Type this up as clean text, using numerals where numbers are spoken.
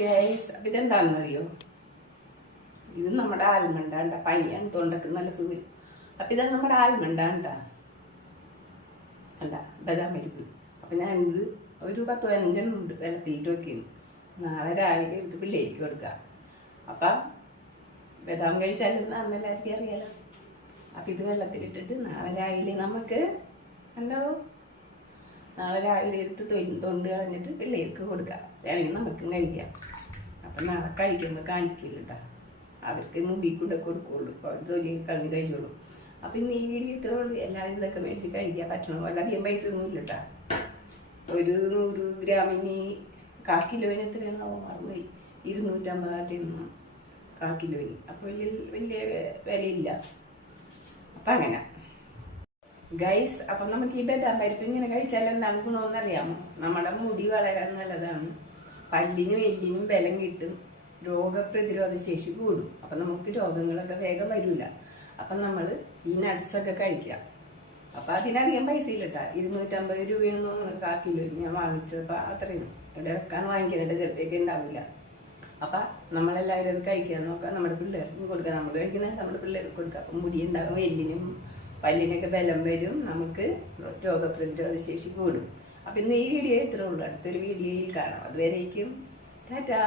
Guys, അപ്പം ഇതെന്താണെന്നറിയോ? ഇത് നമ്മുടെ ആൽമണ്ടാണ്ട. പനിയാണ്, തൊണ്ടക്ക് നല്ല സുഖം. അപ്പം ഇതാ നമ്മുടെ ആൽമണ്ടാണ്ട, കണ്ട ബദാം പരിപ്പ്. അപ്പം ഞാനിത് ഒരു 10-15 ഉണ്ട് വെള്ളത്തിലിട്ട് വെക്കുന്നു. നാളെ രാവിലെ എടുത്ത് പിള്ളേർക്ക് കൊടുക്കുക. അപ്പം ബദാം കഴിച്ചാലും എല്ലാവർക്കും അറിയാലോ. അപ്പം ഇത് വെള്ളത്തിലിട്ടിട്ട് നാളെ രാവിലെ നമുക്ക് ഉണ്ടാവും. നാളെ രാവിലെ എടുത്ത് തൊണ്ട് കളഞ്ഞിട്ട് പിള്ളേർക്ക് കൊടുക്കാം. വേണമെങ്കിൽ നമുക്കും കഴിക്കാം. അപ്പം നാളെ കഴിക്കുമ്പോൾ കാണിക്കില്ല കേട്ടോ. അവർക്ക് മുടി കൂടെ കൊടുക്കുള്ളൂ. തൊലി കളഞ്ഞ് കഴിച്ചോളൂ. അപ്പം ഇന്ന് ഈ വീഡിയോ ഇത്രേ ഉള്ളൂ. എല്ലാവരും ഇതൊക്കെ മേടിച്ച് കഴിക്കാൻ പറ്റണം. അധികം പൈസ ഒന്നും ഇല്ല കേട്ടോ. ഒരു 100 ഗ്രാമിന് 1/4 കിലോന് എത്രയാണോ മറന്നുപോയി. 250 ആട്ടിന്ന് 1/4 കിലോന്. അപ്പോൾ വലിയ വിലയില്ല. അപ്പം അങ്ങനെ ഗൈസ്, അപ്പം നമുക്ക് ഈ ബദാം പരിപ്പ് ഇങ്ങനെ കഴിച്ചാൽ എന്താണ് ഗുണമെന്നറിയാമോ? നമ്മുടെ മുടി വളരാൻ നല്ലതാണ്. പല്ലിനും എല്ലിനും ബലം കിട്ടും. രോഗപ്രതിരോധ ശേഷി കൂടും. അപ്പം നമുക്ക് രോഗങ്ങളൊക്കെ വേഗം വരില്ല. അപ്പം നമ്മൾ ഈ നട്ട്സൊക്കെ കഴിക്കാം. അപ്പം അതിനധികം പൈസ ഇല്ല കേട്ടോ. 250 രൂപയാണ് തോന്നുന്നു 1/4 കിലോന് ഞാൻ വാങ്ങിച്ചത്. അപ്പം അത്രയും ഇവിടെ വെക്കാൻ വാങ്ങിക്കാനായിട്ട് ചിലപ്പോഴൊക്കെ ഉണ്ടാവില്ല. അപ്പം നമ്മളെല്ലാവരും അത് കഴിക്കാൻ നോക്കാം. നമ്മുടെ പിള്ളേർക്കും കൊടുക്കാം. നമ്മൾ കഴിക്കുന്നത് നമ്മുടെ പിള്ളേർക്ക് കൊടുക്കാം. അപ്പം മുടി ഉണ്ടാകും, എല്ലിനും പല്ലിനൊക്കെ ബലം വരും. നമുക്ക് രോഗപ്രതിരോധ ശേഷി കൂടും. അപ്പം ഇന്ന് ഈ വീഡിയോ ഇത്രേ ഉള്ളൂ. അടുത്തൊരു വീഡിയോയിൽ കാണാം. അതുവരേക്കും ടാറ്റാ.